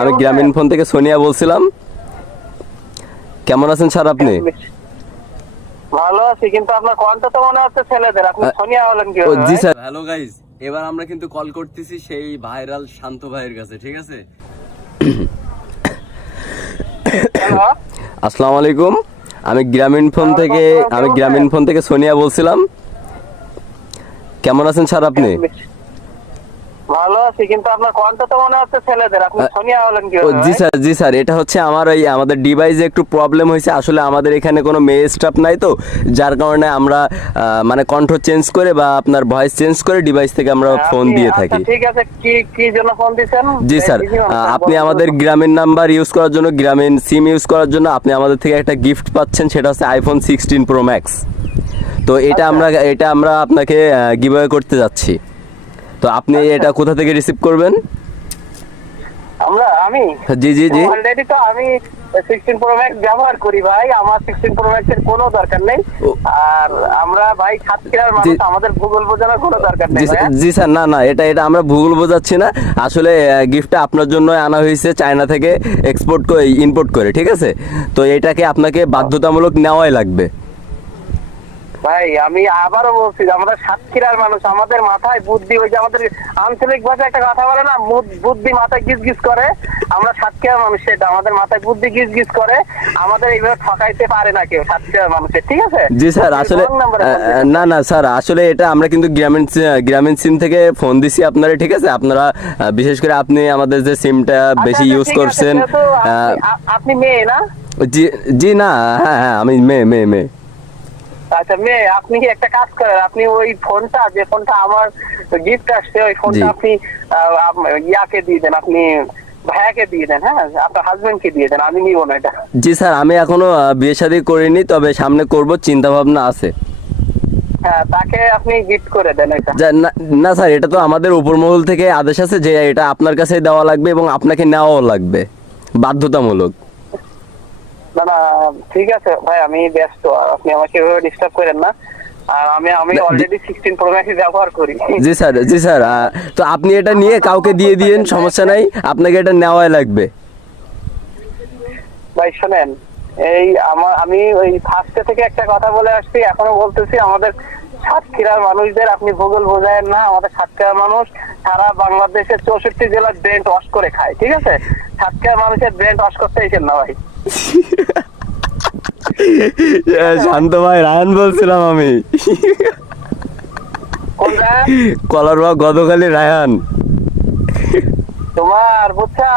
আমি গ্রামীণ ফোন থেকে সোনিয়া বলছিলাম। কেমন আছেন স্যার আপনি? ভালো আছি, কিন্তু আপনার কণ্ঠ তো মনে হচ্ছে ছেলেদের। আপনি সোনিয়া হলেন কি? জি স্যার। হ্যালো গাইস, এবার আমরা কিন্তু কল করতেছি সেই ভাইরাল শান্ত ভাইয়ের কাছে, ঠিক আছে? হ্যালো, আসসালামু আলাইকুম। আমি গ্রামীণ ফোন থেকে সোনিয়া বলছিলাম। কেমন আছেন স্যার আপনি? ভালো আছি, কিন্তু আপনার কণ্ঠ তো মনে হচ্ছে ছেলেদের। আপনি সোনিয়া হলেন কি? জি স্যার, এটা হচ্ছে আমাদের ডিভাইসে একটু প্রবলেম হয়েছে। আসলে আমাদের এখানে কোনো মেয়ে স্টাফ নাই তো, যার কারণে আমরা মানে কণ্ঠ চেঞ্জ করে বা আপনার ভয়েস চেঞ্জ করে ডিভাইস থেকে আমরা ফোন দিয়ে থাকি। ঠিক আছে, কি জন্য ফোন দিবেন? জি স্যার, আপনি আমাদের গ্রামীণ নাম্বার ইউজ করার জন্য, গ্রামীণ সিম ইউজ করার জন্য আপনি আমাদের থেকে একটা গিফট পাচ্ছেন, সেটা হচ্ছে আইফোন 16 প্রো ম্যাক্স। তো এটা আমরা আপনাকে গিভঅ্যাওয়ে করতে যাচ্ছি। তো আপনি এটা কোথা থেকে রিসিভ করবেন? আমি জি অলরেডি তো আমি 16 প্রো ম্যাক্স ব্যবহার করি ভাই। আমার 16 প্রো ম্যাক্স এর কোনো দরকার নেই। আর আমরা ভাই সাতক্ষীরার মানুষ, আমাদের ভূগোল বোঝানোর কোনো দরকার নেই। জি স্যার, না এটা আমরা ভূগোল বোঝাচ্ছি না। আসলে গিফটটা আপনার জন্য আনা হয়েছে চায়না থেকে ইম্পোর্ট করে, ঠিক আছে? তো এটাকে আপনাকে বাধ্যতামূলক নেওয়াই লাগবে। ভাই আমি আবারও বলছি, আমরা সাতক্ষীরার মানুষ, আমাদের মাথায় বুদ্ধি, ওই যে আমাদের আঞ্চলিক ভাষায় একটা কথা বলে না, বুদ্ধি মাথায় গিজ গিজ করে। আমরা সাতক্ষীরার মানুষ, সেটা আমাদের মাথায় বুদ্ধি গিজ গিজ করে। আমাদের এইভাবে ঠকাইতে পারে না কেউ সাতক্ষীরার মানুষের, ঠিক আছে? জি স্যার, আসলে না স্যার, আসলে এটা আমরা কিন্তু গ্রামীণ সিম থেকে ফোন দিছি আপনারা, ঠিক আছে? আপনারা বিশেষ করে আপনি আমাদের যে সিমটা বেশি ইউজ করছেন। আপনি মেয়ে না? জি না, হ্যাঁ আমি মেয়ে। আচ্ছা মেয়ে, আপনি কি একটা কাজ করেন, আপনি ওই ফোনটা, যে ফোনটা আমার গিফট আসছে, ওই ফোনটা আপনি ইয়াকে দিয়ে দেন, আপনি ভাইয়াকে দিয়ে দেন। হ্যাঁ, আপনার হাজবেন্ডকে দিয়ে দেন, আমি নিব না এটা। জি স্যার, আমি এখনো বিয়ে শাদী করিনি, তবে সামনে করব, চিন্তা ভাবনা আছে। হ্যাঁ, তাকে আপনি গিফট করে দেন এটা। না স্যার, এটা তো আমাদের উপর মহল থেকে আদেশ আছে যে এটা আপনার কাছে দেওয়া লাগবে এবং আপনাকে নেওয়াও লাগবে, বাধ্যতামূলক। না ঠিক আছে ভাই, আমি ব্যস্ত, আপনি আমাকে এভাবে ডিস্টার্ব করেন না। আর আমি অলরেডি 16 প্রো ম্যাক্স ব্যবহার করি। জি স্যার, তো আপনি এটা নিয়ে কাউকে দিয়ে দিন, সমস্যা নাই, আপনাকে এটা নেওয়াই লাগবে। ভাই শোনেন, আমি ওই ফার্স্টে থেকে একটা কথা বলে আসছি, এখনো বলতেছি, আমাদের সাতক্ষীরার মানুষদের আপনি ভূগোল বোঝায়েন না। আমাদের সাতক্ষীরার মানুষ সারা বাংলাদেশের 64 জেলার ব্রেন ওয়াশ করে খায়, ঠিক আছে? সাতক্ষীরার মানুষের ব্রেন ওয়াশ করতে এসেন না ভাই। শান্ত ভাই, রায়হান বলছিলাম আমি। কোনটা? কলারবাগ গদখালি রায়হান। তোমার বুঝছা?